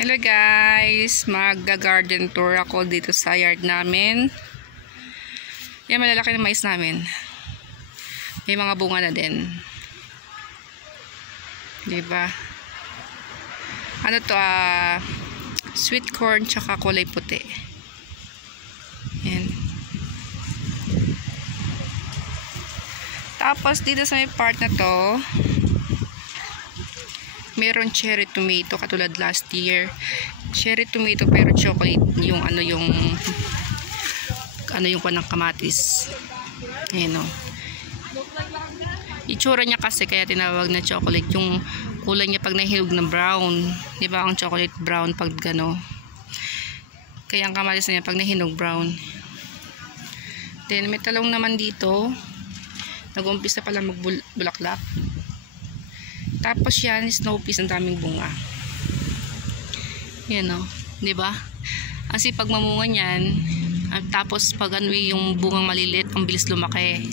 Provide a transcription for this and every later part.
Hello guys, magga-garden tour ako dito sa yard namin. Yan, malalaki na mais namin. May mga bunga na din. Diba? Ano to, sweet corn tsaka kulay puti. Yan. Tapos dito sa may part na to, meron cherry tomato katulad last year. Cherry tomato pero chocolate yung yung panang kamatis. Ayan o. Itsura niya kasi kaya tinawag na chocolate. Yung kulay niya pag nahilog na brown. Di ba ang chocolate brown pag gano. Kaya ang kamatis niya pag nahinog brown. Then may talong naman dito. Nag-umpisa pala magbulaklak. Tapos yan, snow peas, ang daming bunga. Yan o, di ba? Kasi pag mamunga niyan, tapos pag yung bungang maliliit, ang bilis lumaki.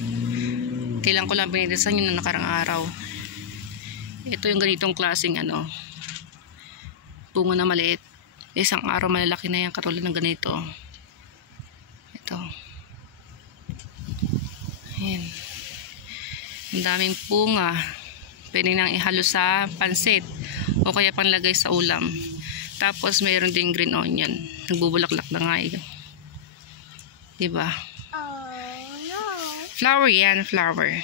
Kailan ko lang pinitasan yun na nakarang araw. Ito yung ganitong klaseng bunga na maliit. Isang araw malalaki na yan, katulad ng ganito. Ito. Ayan. Ang daming bunga. Pwede nang ihalo sa pansit o kaya panlagay sa ulam. Tapos mayroon din green onion. Nagbubulaklak na nga ito. Diba? No. Flower yan, flower.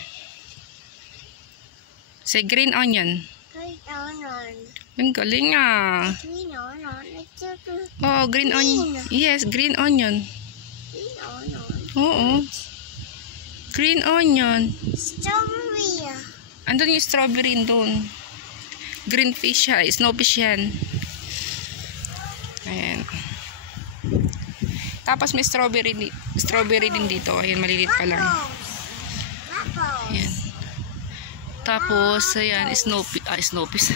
Say green onion. Green onion. Ang galing ah. Green onion. Oh, green onion. Yes, green onion. Green onion. Oo. Green onion. Strawberry. Andun yung strawberry doon. Green fish siya. Snow fish yan. Ayan. Tapos may strawberry din dito. Ayan, maliliit pa lang. Ayan. Tapos, ayan, snow fish.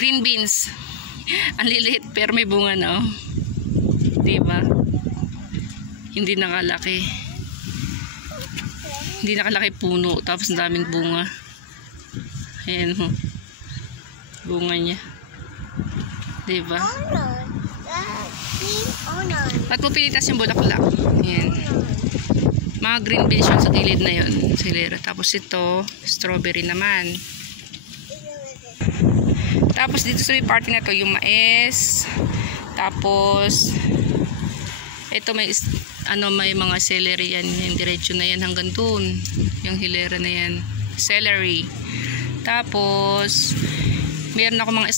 Green beans. Ang liliit pero may bunga na. Diba? Hindi nakalaki. Hindi nakalaki puno. Tapos ang daming bunga. Ayan ho. Bunga niya. Diba? Ba't mo pinitas yung bulaklak? Ayan. Mga green beans yun sa gilid na yun. Silera. Tapos ito, strawberry naman. Tapos dito sa may party na to, yung mais. Tapos ito may mga celery yan. Yung diretso na yan hanggang dun. Yung hilera na yan. Celery. Tapos meron ako mga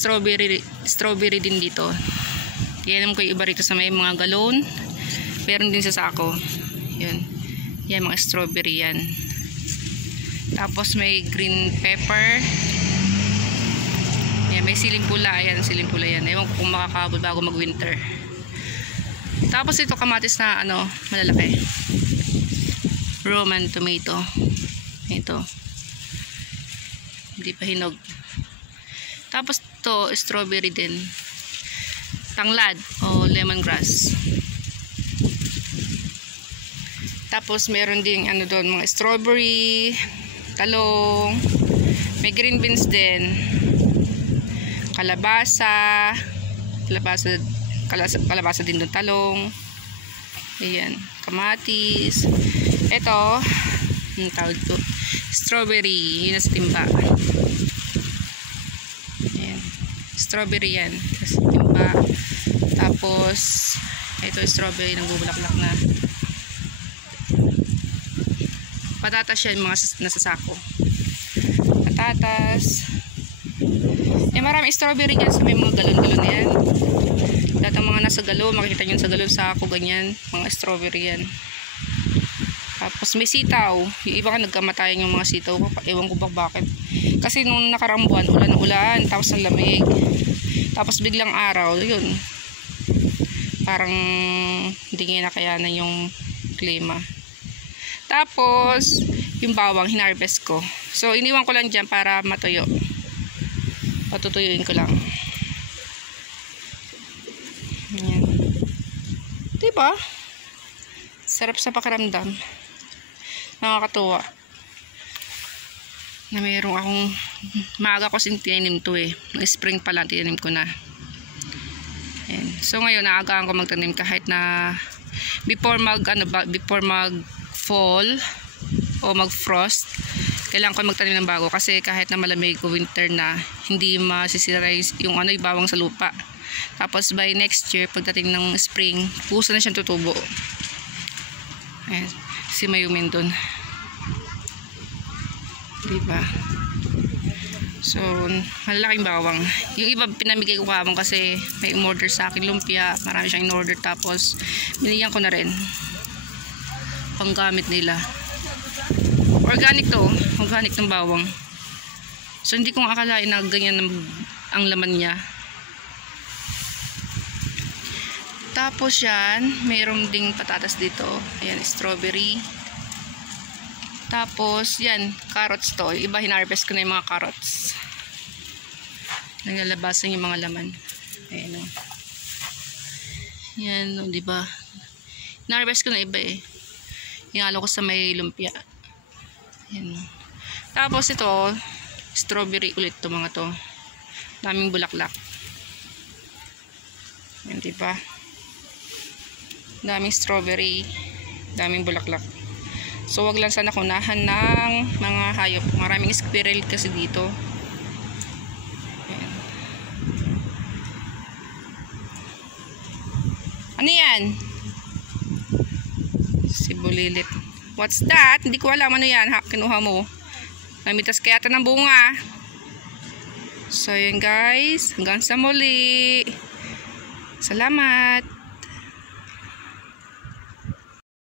strawberry din dito. Yan ko iba rito sa may mga galon. Meron din sa sako. Yan. Yan mga strawberry yan. Tapos may green pepper. Yan, may siling pula. Ayan, siling pula yan. Ewan ko kung makakabot bago mag-winter. Tapos ito kamatis na malalaki. Roman tomato. Ito. Hindi pa hinog. Tapos ito, strawberry din. Tanglad o lemongrass. Tapos meron ding doon, mga strawberry, talong, may green beans din. Kalabasa din doon, talong. Ayan, kamatis. Ito, ang tawag ito, strawberry, yun na sa timba. Ayan, strawberry yan sa timba. Tapos ito strawberry, nagbubulaklak na. Patatas yan, mga nasa sako. Patatas. Marami strawberry dyan sa may mga galon-galon yan. Lahat ng mga nasa galon, makikita nyo sa galon, sako, ganyan. Mga strawberry yan. Tapos may sitaw. Yung iba ka nagkamatayan yung mga sitaw. Ewan ko bakit. Kasi nung nakarang buwan, ulan-ulan. Tapos ang lamig. Tapos biglang araw. Yun. Parang hindi nga nakayanan yung klima. Tapos yung bawang, hinarvest ko. So iniwan ko lang dyan para matuyo. Patutuyuin ko lang. Ayan. Diba? Sarap sa pakiramdam. Nakakatuwa. Na mayroong akong maaga ko tinanim to eh. Spring pa lang tinanim ko na. Ayan. So ngayon naagaan ko magtanim kahit na before mag fall o mag frost, kailangan ko magtanim ng bago kasi kahit na malamig o winter na, hindi masisira yung yung bawang sa lupa. Tapos by next year, pagdating ng spring, puso na siyang tutubo. Ayan, si Mayumin dun. Diba? So, malaking bawang. Yung iba pinamigay ko kahapon kasi may umorder sa akin lumpia. Marami siyang in-order, tapos binigyan ko na rin. Panggamit nila. Organic to. Organic ng bawang. So, hindi ko akalain na ganyan ang laman niya. Tapos yan, mayroong ding patatas dito. Ayan, strawberry. Tapos, yan, carrots to. Iba, hinarvest ko na yung mga carrots. Naglalabasan yung mga laman. Ayan o. Yan o, diba? Hinarvest ko na iba eh. Hinalo ko sa may lumpia. Ayan o. Tapos ito, strawberry ulit to mga to. Daming bulaklak. Ayan, diba? Daming strawberry. Daming bulaklak. So, wag lang sana kunahan ng mga hayop. Maraming squirrel kasi dito. Ayan. Ano yan? Si Bulilit. What's that? Hindi ko alam ano yan. Kinuha mo. Namitas kaya ito ng bunga. So, yan guys. Hanggang sa muli. Salamat.